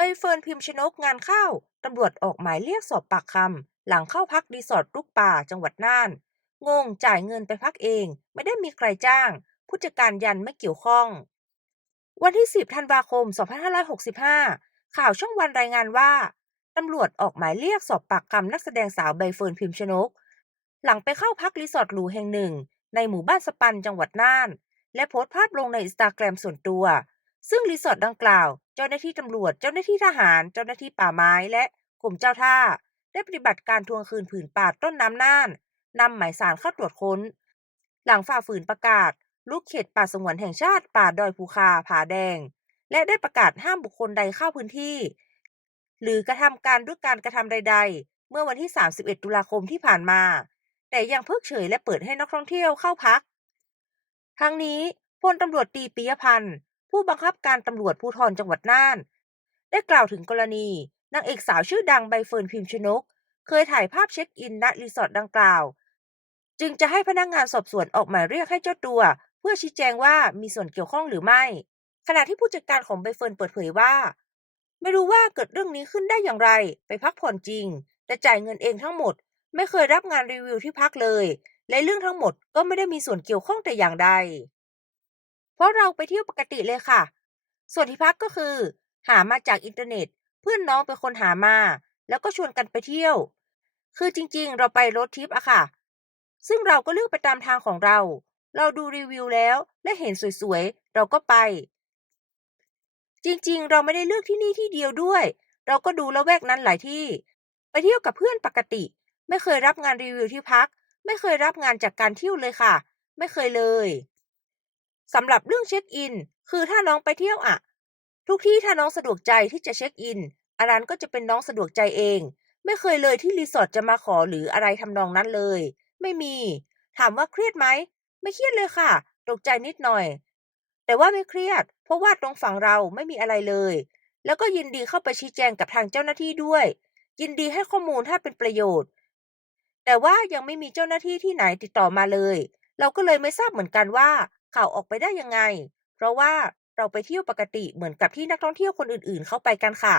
ใบเฟิร์นพิมพ์ชนกงานเข้า ตำรวจออกหมายเรียกสอบปากคำ หลังเข้าพักรีสอร์ทลูกป่าจังหวัดน่าน งงจ่ายเงินไปพักเอง ไม่ได้มีใครจ้าง ผู้จัดการยันไม่เกี่ยวข้อง วันที่ 10 ธันวาคม 2565 ข่าวช่องวันรายงานว่า ตำรวจออกหมายเรียกสอบปากคำนักแสดงสาวใบเฟิร์นพิมพ์ชนก หลังไปเข้าพักรีสอร์ทหรูแห่งหนึ่ง ในหมู่บ้านสปันจังหวัดน่าน และโพสต์ภาพลงในอินสตาแกรมส่วนตัว ซึ่งรีสอร์ทดังกล่าว เจ้าหน้าที่ตำรวจ เจ้าหน้าที่ทหาร เจ้าหน้าที่ป่าไม้และกรมเจ้าท่า ได้ปฏิบัติการทวงคืนผืนป่าต้นน้ำน่านนำหมายสารเข้าตรวจค้น หลังฝ่าฝืนประกาศลุกเขตป่าสงวนแห่งชาติป่าดอยภูคาผาแดง และได้ประกาศห้ามบุคคลใดเข้าพื้นที่ หรือกระทำการด้วยการกระทำใด ๆ เมื่อวันที่ 31 ตุลาคมที่ผ่านมา แต่ยังเพิกเฉยและเปิดให้นักท่องเที่ยวเข้าพัก ทั้งนี้พลตำรวจตีปิยพันธ์ ผู้บังคับการตำรวจภูธรจังหวัดน่าน ได้กล่าวถึงกรณีนางเอกสาวชื่อดังใบเฟิร์นพิมพ์ชนก เคยถ่ายภาพเช็คอินณรีสอร์ทดังกล่าว จึงจะให้พนักงานสอบสวนออกหมายเรียกให้เจ้าตัว เพื่อชี้แจงว่ามีส่วนเกี่ยวข้องหรือไม่ ขณะที่ผู้จัดการของใบเฟิร์นเปิดเผยว่า ไม่รู้ว่าเกิดเรื่องนี้ขึ้นได้อย่างไร ไปพักผ่อนจริง แต่จ่ายเงินเองทั้งหมด ไม่เคยรับงานรีวิวที่พักเลย และเรื่องทั้งหมดก็ไม่ได้มีส่วนเกี่ยวข้องแต่อย่างใด เพราะเราไปเที่ยวปกติเลยค่ะ ส่วนที่พักก็คือ หามาจากอินเทอร์เน็ต เพื่อนน้องเป็นคนหามา แล้วก็ชวนกันไปเที่ยว คือจริงๆ เราไปรถทริปอะค่ะ ซึ่งเราก็เลือกไปตามทางของเรา เราดูรีวิวแล้วและเห็นสวยๆ เราก็ไป จริงๆ เราไม่ได้เลือกที่นี่ที่เดียวด้วย เราก็ดูละแวกนั้นหลายที่ ไปเที่ยวกับเพื่อนปกติ ไม่เคยรับงานรีวิวที่พัก ไม่เคยรับงานจากการเที่ยวเลยค่ะ ไม่เคยเลย สำหรับเรื่องเช็คอิน คือถ้าน้องไปเที่ยวอะทุกที่ถ้าน้องสะดวกใจที่จะเช็คอินอันนั้นก็จะเป็นน้องสะดวกใจเอง ไม่เคยเลยที่รีสอร์ทจะมาขอหรืออะไรทำนองนั้นเลย ไม่มี ถามว่าเครียดไหม ไม่เครียดเลยค่ะ ตกใจนิดหน่อย แต่ว่าไม่เครียด เพราะว่าตรงฝั่งเราไม่มีอะไรเลย แล้วก็ยินดีเข้าไปชี้แจงกับทางเจ้าหน้าที่ด้วย ยินดีให้ข้อมูลถ้าเป็นประโยชน์ แต่ว่ายังไม่มีเจ้าหน้าที่ที่ไหนติดต่อมาเลย เราก็เลยไม่ทราบเหมือนกันว่า ข่าวออกไปได้ยังไง เพราะว่าเราไปเที่ยวปกติเหมือนกับที่นักท่องเที่ยวคนอื่น ๆ เข้าไปกันค่ะ